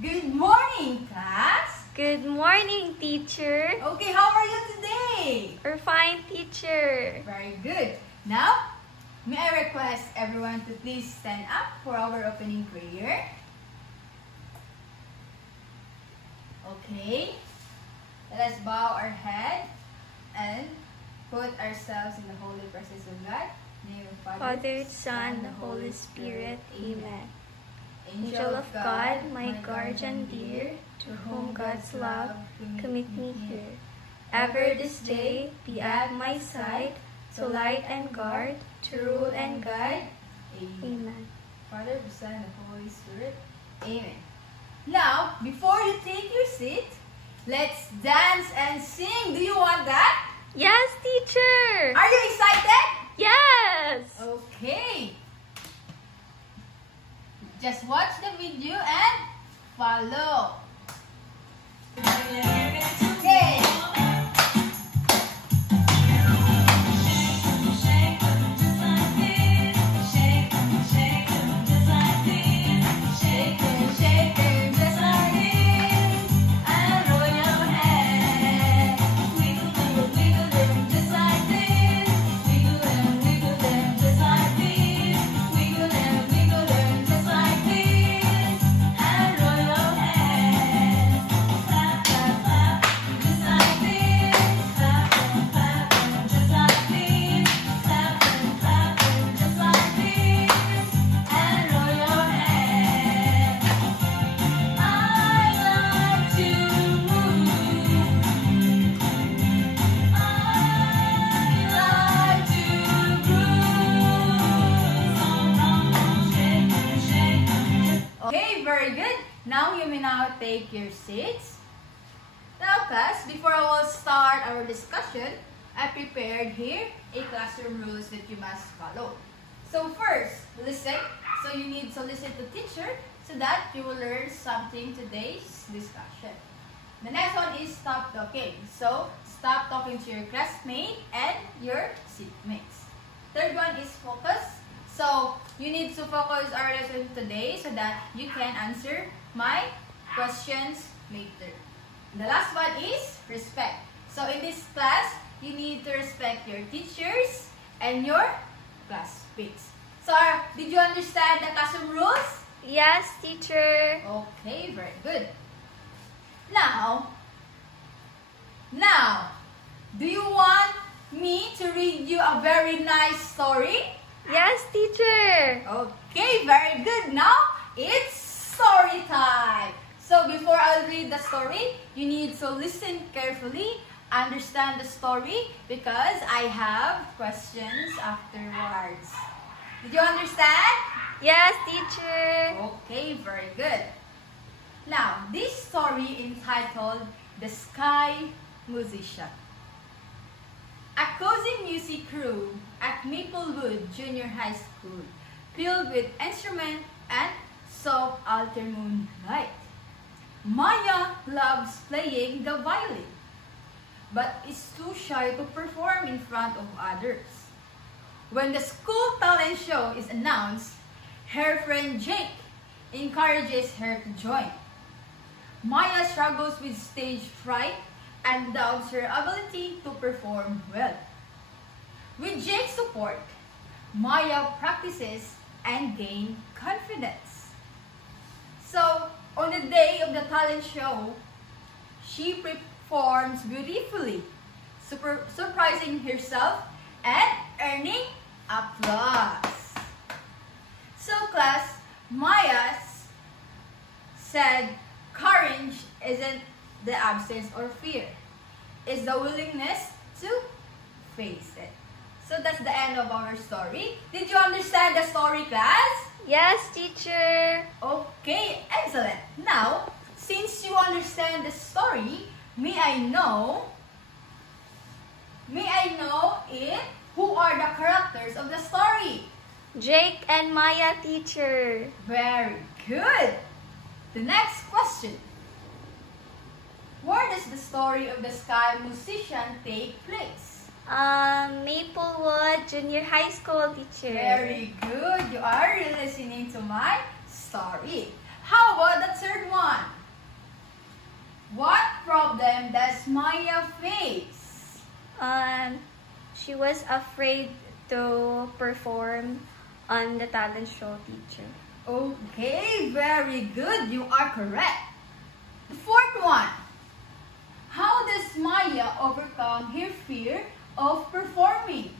Good morning, class! Good morning, teacher. Okay, how are you today? We're fine, teacher. Very good. Now, may I request everyone to please stand up for our opening prayer? Okay. Let us bow our head and put ourselves in the holy presence of God. In the name of Father, Son, the Holy Spirit. Amen. Angel of God, my guardian dear, to whom God's love commit me here. Ever this day be at my side, to light and guard, to rule and guide. Amen. Father, the Son, and the Holy Spirit. Amen. Now, before you take your seat, let's dance and sing. Do you want that? Yes, teacher. Are you excited? Yes. Okay. Just watch the video and follow. Okay. Very good. Now you may now take your seats. Now class, before I will start our discussion, I prepared here a classroom rules that you must follow. So first, listen. So you need to listen to teacher so that you will learn something today's discussion. The next one is stop talking. So stop talking to your classmate and your seatmates. Third one is focus. So, you need to focus our lesson today so that you can answer my questions later. The last one is respect. So, in this class, you need to respect your teachers and your classmates. So, did you understand the classroom rules? Yes, teacher. Okay, very good. Now, do you want me to read you a very nice story? Yes, teacher. Okay, very good. Now, it's story time. So, before I read the story, you need to listen carefully, understand the story, because I have questions afterwards. Did you understand? Yes, teacher. Okay, very good. Now, this story entitled The Sky Musician. A cozy music room at Maplewood Junior High School, filled with instruments and soft afternoon light. Maya loves playing the violin, but is too shy to perform in front of others. When the school talent show is announced, her friend Jake encourages her to join. Maya struggles with stage fright and doubts her ability to perform well. With Jake's support, Maya practices and gains confidence. So, on the day of the talent show, she performs beautifully, surprising herself and earning applause. So, class, Maya said courage isn't the absence or fear. It's the willingness to face it. So that's the end of our story. Did you understand the story, class? Yes, teacher. Okay, excellent. Now, since you understand the story, may I know who are the characters of the story? Jake and Maya, teacher. Very good. The next question. Where does the story of the Sky Musician take place? Maplewood Junior High School, teacher. Very good. You are listening to my story. How about the third one? Maya face? She was afraid to perform on the talent show, teacher. Okay, very good. You are correct. The fourth one. How does Maya overcome her fear of performing?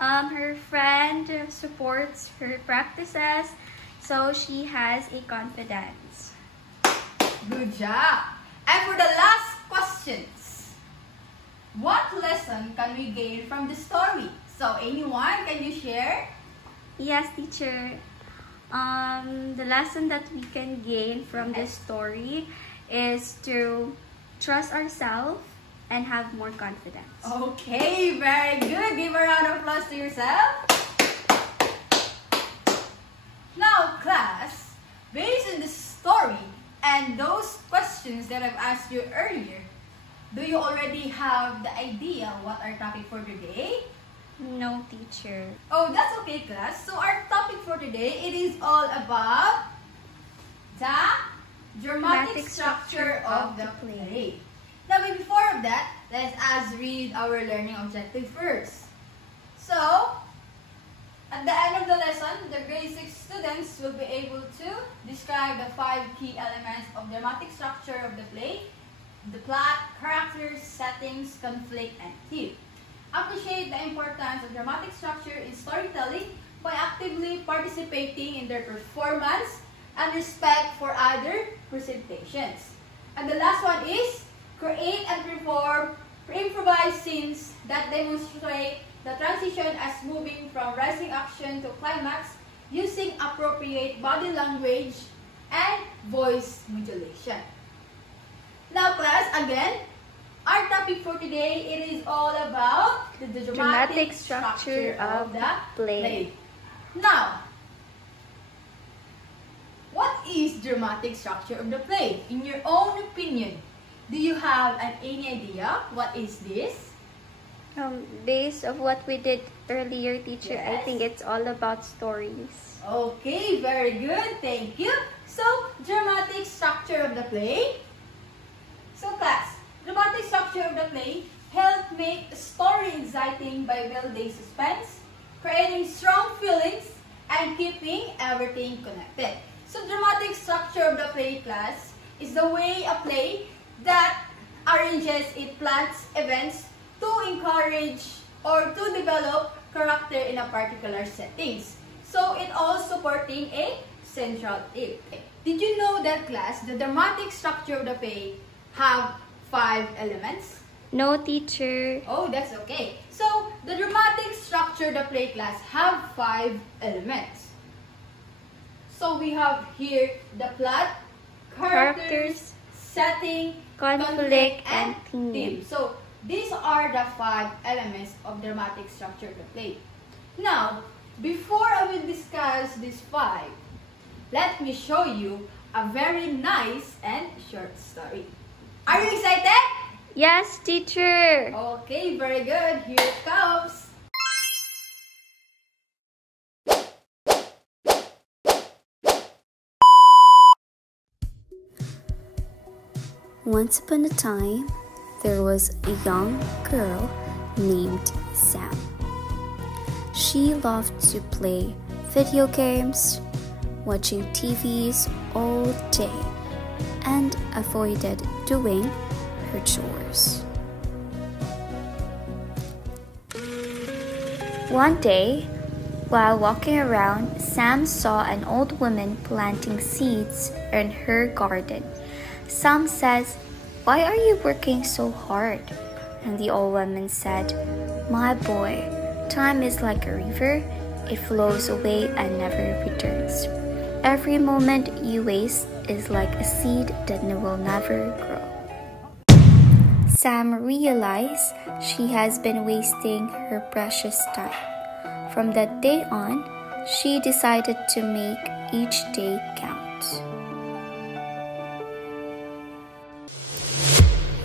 Her friend supports her practices, so she has a confidence. Good job. And for the last questions, what lesson can we gain from the story? So anyone, can you share? Yes, teacher. The lesson that we can gain from this story is to trust ourselves and have more confidence. Okay, very good. Give a round of applause to yourself. Now, class, based on the story and those questions that I've asked you earlier, do you already have the idea what our topic for today? No, teacher. Oh, that's okay, class. So our topic for today, it is all about the dramatic structure of the play. Now, but before that, let us read our learning objective first. So, at the end of the lesson, the grade 6 students will be able to describe the 5 key elements of dramatic structure of the play: the plot, characters, settings, conflict, and theme. Appreciate the importance of dramatic structure in storytelling by actively participating in their performance and respect for other presentations. And the last one is create and perform improvised scenes that demonstrate the transition as moving from rising action to climax using appropriate body language and voice modulation. Now class, again, our topic for today, it is all about the dramatic structure of the play. Now, what is dramatic structure of the play? In your own opinion, do you have any idea what is this? Based of what we did earlier, teacher, Yes. I think it's all about stories. Okay, very good. Thank you. So, dramatic structure of the play. So, class, dramatic structure of the play help make a story exciting by building suspense, creating strong feelings, and keeping everything connected. So, dramatic structure of the play, class, is the way a play that arranges its plots, events to encourage or to develop character in a particular settings. So, it all supporting a central theme. Did you know that, class, the dramatic structure of the play have 5 elements? No, teacher. Oh, that's okay. So, the dramatic structure of the play, class, have 5 elements. So, we have here the plot, characters, setting, conflict, and theme. So, these are the 5 elements of dramatic structure of the play. Now, before I will discuss these 5, let me show you a very nice and short story. Are you excited? Yes, teacher. Okay, very good. Here it comes. Once upon a time, there was a young girl named Sam. She loved to play video games, watching TVs all day, and avoided doing her chores. One day, while walking around, Sam saw an old woman planting seeds in her garden. Sam says, "Why are you working so hard?" And the old woman said, "My boy, time is like a river. It flows away and never returns. Every moment you waste is like a seed that will never grow." Sam realized she has been wasting her precious time. From that day on, she decided to make each day count.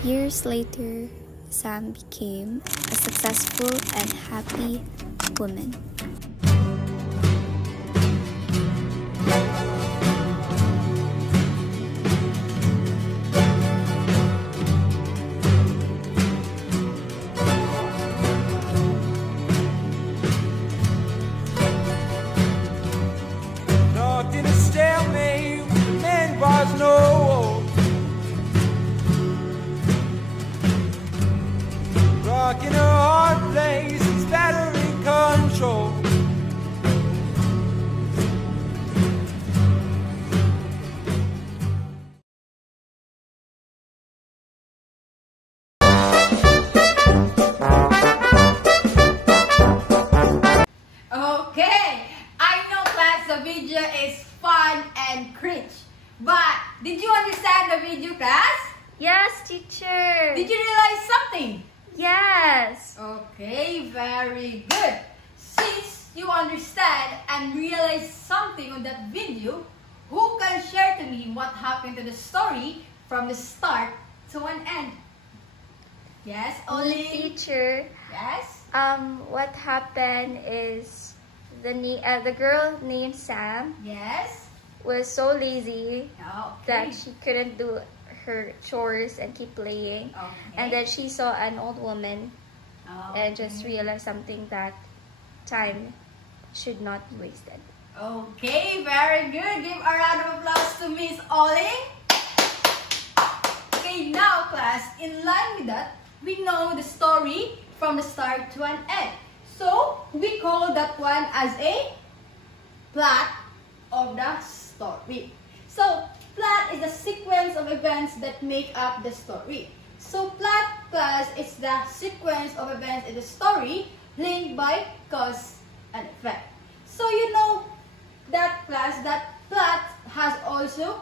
Years later, Sam became a successful and happy woman. understand the video, class? Yes, teacher. Did you realize something? Yes. Okay, very good. Since you understand and realize something on that video, who can share to me what happened to the story from the start to an end? Yes, only. Teacher. Yes. What happened is the girl named Sam Yes. was so lazy Okay. that she couldn't do her chores and keep playing. Okay. And then she saw an old woman and just Okay. realized something that time should not be wasted. Okay, very good. Give a round of applause to Miss Oling. Okay, now class, in line with that, we know the story from the start to an end. So, we call that one as a plot of the story. So, plot is the sequence of events that make up the story. So, plot class is the sequence of events in the story linked by cause and effect. So, you know that class, that plot has also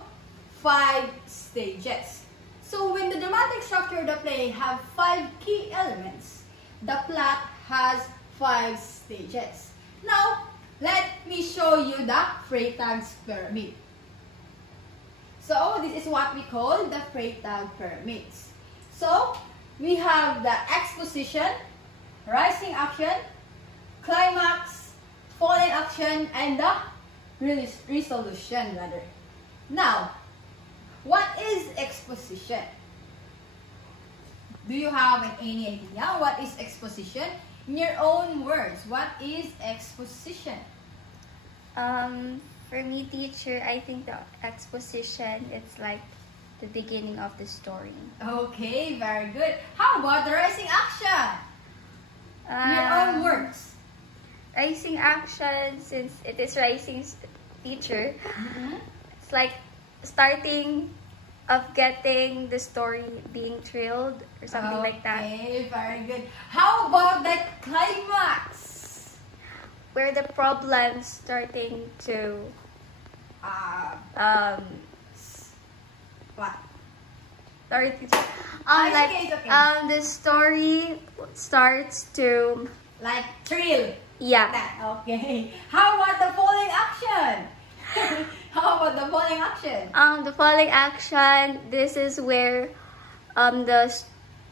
5 stages. So, when the dramatic structure of the play have 5 key elements, the plot has 5 stages. Now, let me show you the Freytag's pyramid. So, this is what we call the Freytag pyramids. So, we have the exposition, rising action, climax, falling action, and the resolution rather. Now, what is exposition? Do you have any idea what is exposition? In your own words, what is exposition? For me, teacher, I think the exposition it's like the beginning of the story. Okay, very good. How about the rising action? In your own words. Rising action, since it is rising teacher, it's like starting of getting the story being thrilled or something like that. Okay, very good. How about the climax? Where the problems starting to What? sorry teacher. It's okay. The story starts to Like thrill. yeah. That. Okay. How about the falling action? How about the falling action? The falling action, this is where the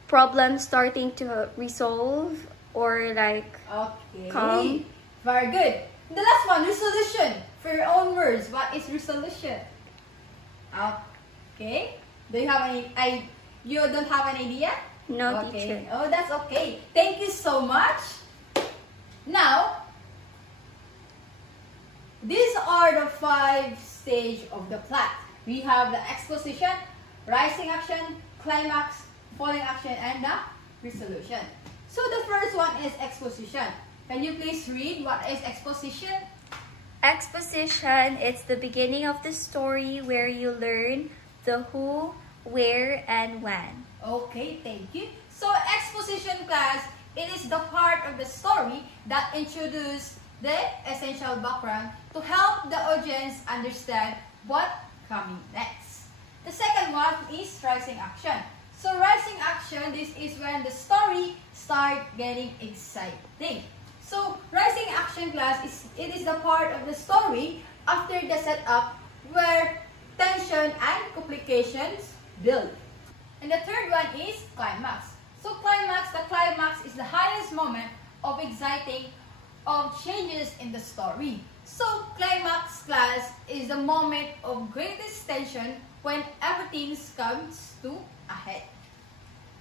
problem starting to resolve or like Okay. calm. Very good. The last one, resolution. For your own words, what is resolution? Okay. Do you have any? You don't have an idea? No, Okay. teacher. Oh, that's okay. Thank you so much. Now, these are the 5 stages of the plot. We have the exposition, rising action, climax, falling action, and the resolution. So the first one is exposition. Can you please read what is exposition? Exposition, it's the beginning of the story where you learn the who, where, and when. Okay, thank you. So exposition class, it is the part of the story that introduces the essential background to help the audience understand what coming next. The second one is rising action. So rising action, this is when the story starts getting exciting. So rising action class, it is the part of the story after the setup where tension and complications build. And the third one is climax. So the climax is the highest moment of exciting of changes in the story. So climax class is the moment of greatest tension when everything comes to a head.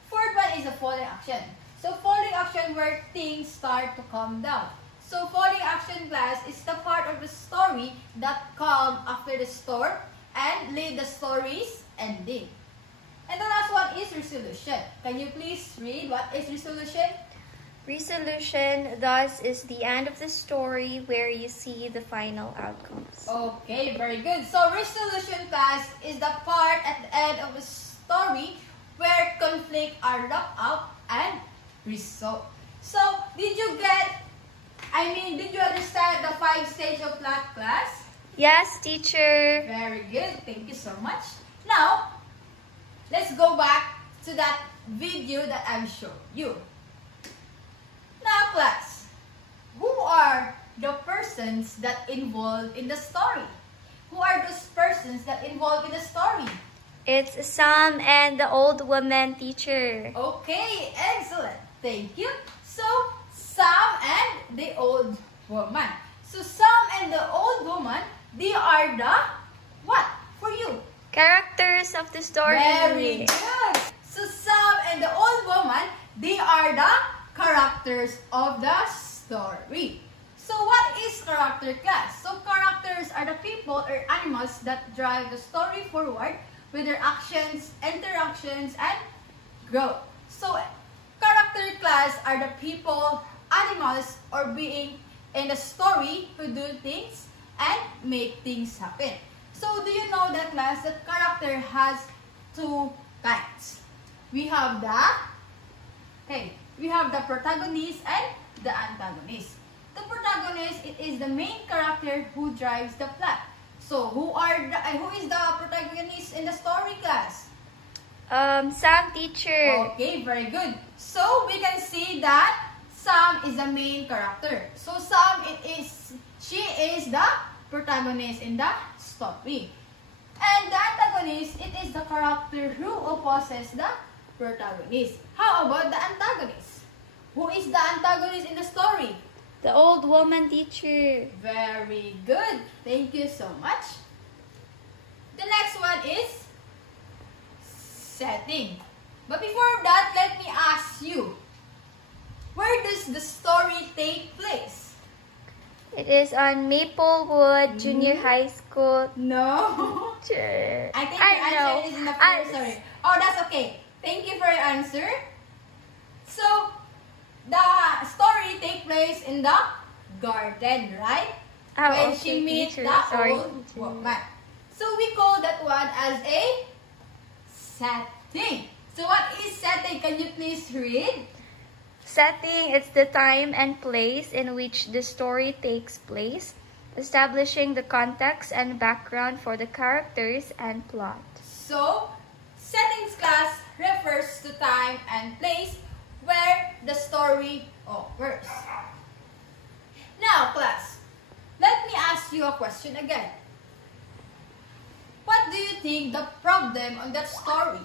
Fourth one is the falling action. So falling action where things start to calm down. So falling action class is the part of the story that calm after the storm and leave the story's ending. And the last one is resolution. Can you please read what is resolution? Resolution, thus, is the end of the story where you see the final outcomes. Okay, very good. So resolution class is the part at the end of the story where conflict are wrapped up and resolved. So, did you understand the 5 stages of plot class? Yes, teacher. Very good. Thank you so much. Now, let's go back to that video that I've shown you. Now class, who are the persons that involved in the story? Who are those persons that involved in the story? It's Sam and the old woman, teacher. Okay, excellent. Thank you. So, Sam and the old woman. So, Sam and the old woman, they are the what for you? Characters of the story. Very good. So, Sam and the old woman, they are the characters of the story. So, what is character, class? So, characters are the people or animals that drive the story forward with their actions, interactions, and growth. So, character, class, are the people, animals, or being in the story who do things and make things happen. So, do you know that, class, that character has two kinds? We have the protagonist and the antagonist. The protagonist, it is the main character who drives the plot. So, who is the protagonist in the story, class? Sam, teacher. Okay, very good. So, we can see that Sam is the main character. So, she is the protagonist in the story. And the antagonist, it is the character who opposes the protagonist. How about the antagonist? Who is the antagonist in the story? The old woman, teacher. Very good. Thank you so much. The next one is setting. But before that, let me ask you, where does the story take place? It is on Maplewood Junior High School. No. Teacher. I think your answer is in the first story. Oh, that's okay. Thank you for your answer. So, the story takes place in the garden, right? Oh, when okay, she meets teacher. the Sorry, old teacher. woman. So we call that one as a setting. So what is setting? Can you please read? Setting, it's the time and place in which the story takes place, establishing the context and background for the characters and plot. So, settings, class, refers to time and place where the story occurs. Now, class, let me ask you a question again. What do you think the problem on that story?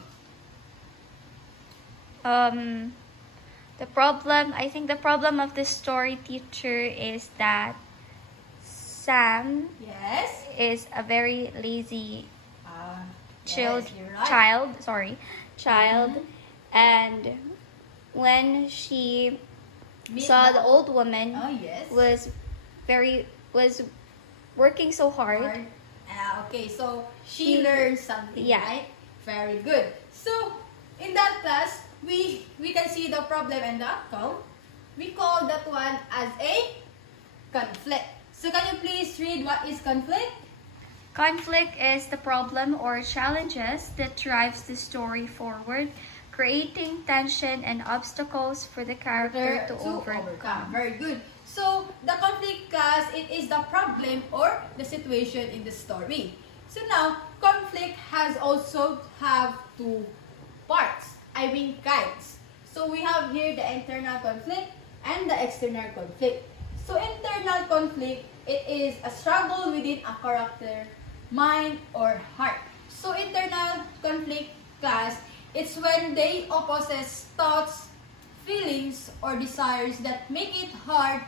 I think the problem of this story, teacher, is that Sam Yes? is a very lazy Yes, you're right. child, and when she saw the old woman Oh, yes. was working so hard. Okay, so she learned something, Yeah. right? Very good. So, in that class, we can see the problem and the outcome. We call that one as a conflict. So, can you please read what is conflict? Conflict is the problem or challenges that drives the story forward, creating tension and obstacles for the character to overcome. Very good. So, the conflict, class, it is the problem or the situation in the story. So now, conflict has also have two parts. I mean kinds. So we have here the internal conflict and the external conflict. So internal conflict, it is a struggle within a character, mind, or heart. So internal conflict, class, it's when they opposes thoughts, feelings, or desires that make it hard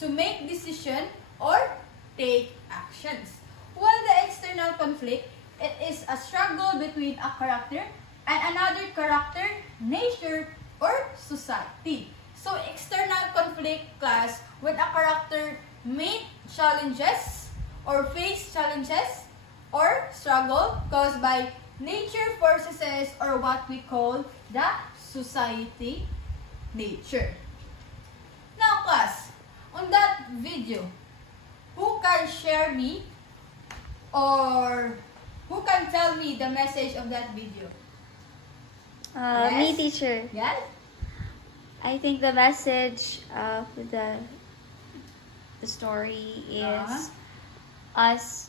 to make decision or take actions. While the external conflict, it is a struggle between a character and another character, nature, or society. So external conflict, class, when a character meet challenges or face challenges or struggle caused by nature forces or what we call the society nature. Now class, on that video, who can share me or who can tell me the message of that video? Me, teacher. Yes? I think the message of the story is us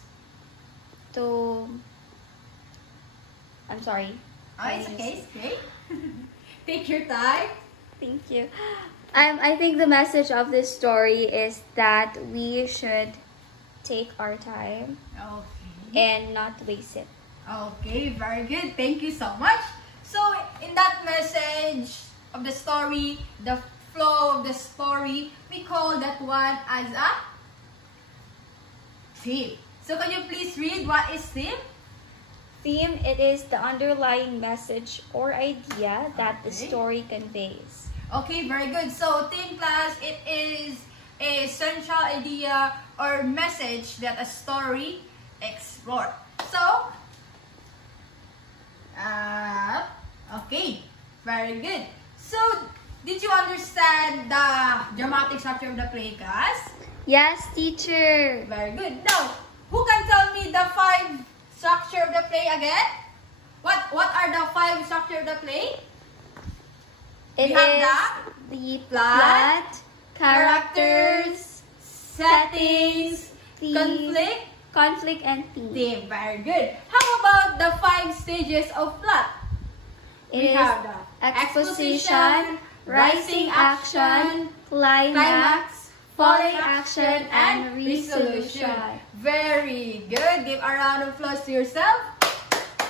to Oh, it's okay, it's okay. Take your time. Thank you. I think the message of this story is that we should take our time and not waste it. Okay, very good. Thank you so much. So, in that message of the story, the flow of the story, we call that one as a theme. So, can you please read what is theme? Theme, it is the underlying message or idea that the Okay. story conveys. Okay, very good. So, theme class, it is a central idea or message that a story explores. So, okay, very good. So, did you understand the dramatic structure of the play, class? Yes, teacher. Very good. Now, who can tell me the 5 structure of the play again? What are the 5 structure of the play? It We have is the plot, characters, settings, theme, conflict, and theme. theme. Very good. How about the 5 stages of plot? It We is have the exposition, rising action, climax, falling action, and resolution. Very good. Give a round of applause to yourself.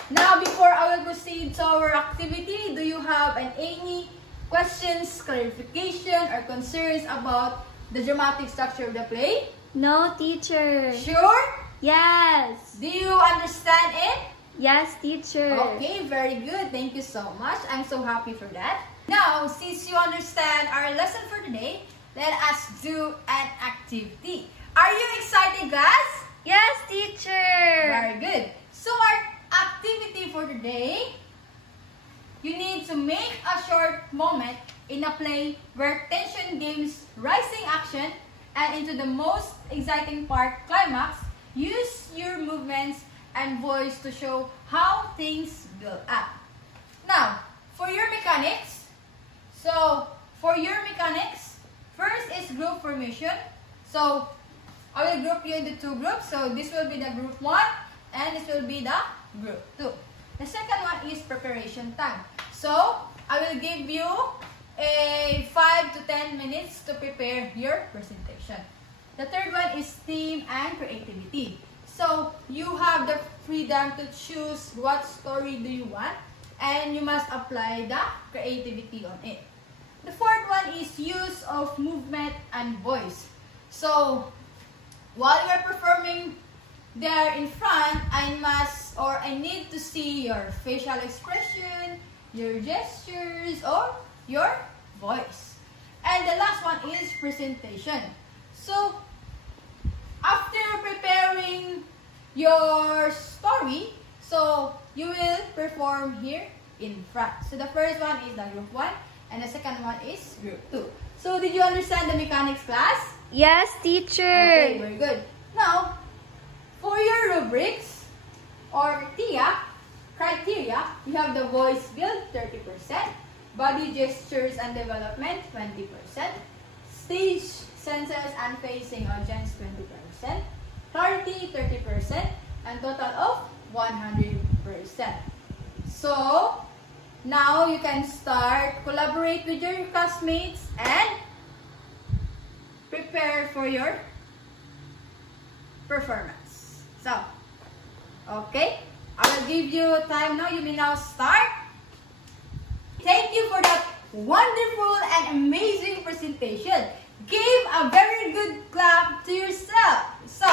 Now, before I will proceed to our activity, do you have any questions, clarification, or concerns about the dramatic structure of the play? No, teacher. Sure? Yes. Do you understand it? Yes, teacher. Okay, very good. Thank you so much. I'm so happy for that. Now, since you understand our lesson for today, let us do an activity. Are you excited, guys? Yes, teacher. Very good. So, our activity for today, you need to make a short moment in a play where tension gains rising action and into the most exciting part, climax. Use your movements and voice to show how things build up. Now, for your mechanics, first is group formation. So, I will group you into 2 groups. So, this will be the group 1 and this will be the group 2. The second one is preparation time. So, I will give you a 5 to 10 minutes to prepare your presentation. The third one is theme and creativity. So, you have the freedom to choose what story do you want and you must apply the creativity on it. The fourth one is use of movement and voice. So, while you are performing there in front, I need to see your facial expression, your gestures, or your voice. And the last one is presentation. So, after preparing your story, so you will perform here in front. So, the first one is the group 1, and the second one is group 2. So, did you understand the mechanics, class? Yes, teacher. Okay, very good. Now, for your rubrics or criteria, you have the voice build 30%, body gestures and development 20%, stage senses and facing audience 20%, clarity 30%, and total of 100%. So, now you can start, collaborate with your classmates and prepare for your performance. So, okay, I will give you time now. You may now start. Thank you for that wonderful and amazing presentation. Give a very good clap to yourself. So,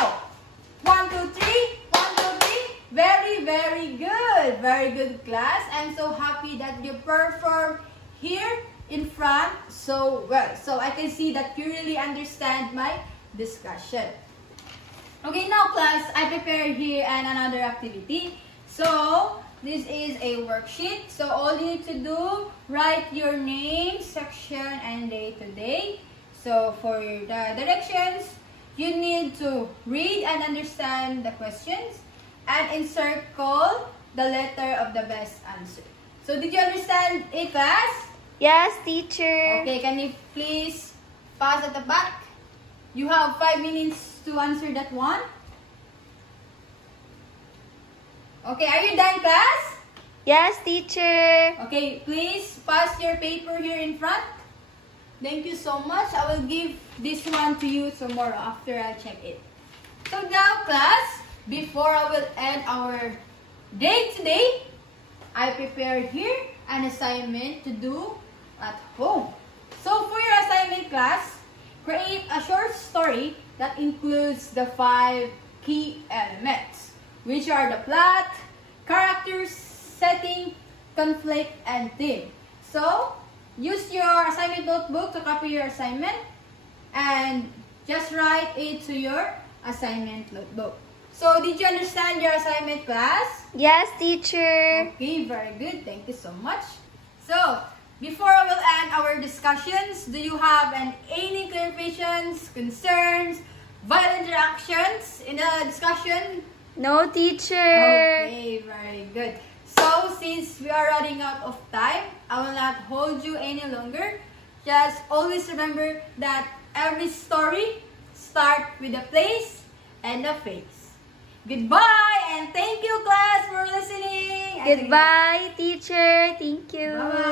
1, 2, 3, 1, 2, 3. Very, very good. Very good, class. I'm so happy that you performed here in front so well. So, I can see that you really understand my discussion. Okay, now class, I prepared here another activity. So, this is a worksheet. So, all you need to do, write your name, section, and day to day. So, for the directions, you need to read and understand the questions and encircle the letter of the best answer. So, did you understand it, class? Yes, teacher. Okay, can you please pass at the back? You have 5 minutes to answer that one. Okay, are you done, class? Yes, teacher. Okay, please pass your paper here in front. Thank you so much. I will give this one to you tomorrow after I check it. So now, class, before I will end our day today, I prepared here an assignment to do at home. So for your assignment, class, create a short story that includes the 5 key elements, which are the plot, characters, setting, conflict, and theme. So, use your assignment notebook to copy your assignment and just write it to your assignment notebook. So, did you understand your assignment, class? Yes, teacher. Okay, very good. Thank you so much. So, before I will end our discussions, do you have any clarifications, concerns, vital interactions in the discussion? No, teacher. Okay, very good. So, since we are running out of time, I will not hold you any longer. Just always remember that every story starts with a place and a face. Goodbye and thank you, class, for listening. Goodbye, teacher. Thank you. Bye-bye.